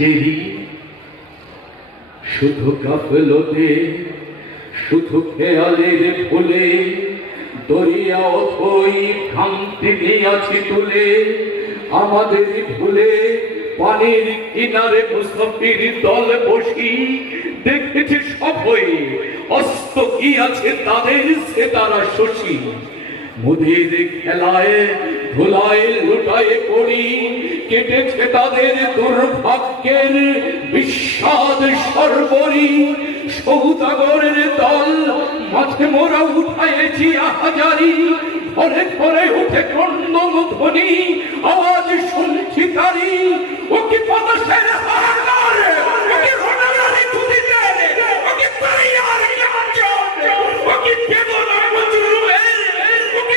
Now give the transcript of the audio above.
টেরি শুধু গাফলতে, শুধু খেয়ালের ফুলে, দরিয়া অথই ভ্রান্তি নিয়াছি তুলে, আমাদের ভুলে পানির কিনারে মুসাফির দল বসি, দেখেছে সবই অস্ত কি আছে তাদের সে তারা শশী। মুদির খেলায় ধুলায় লুটায় পড়ি কেটেছে তাদের দুর্ভাগ্যের বিষাদ সর্বরি। সৌদাগরের দল মাঝে মোরা উঠায়েছি আহাজারি। ঘরে ঘরে উঠে ক্রন্দন ধ্বনি, আওয়াজ শুনছি তারি। ও কি পদসের কি বেদনা ও কি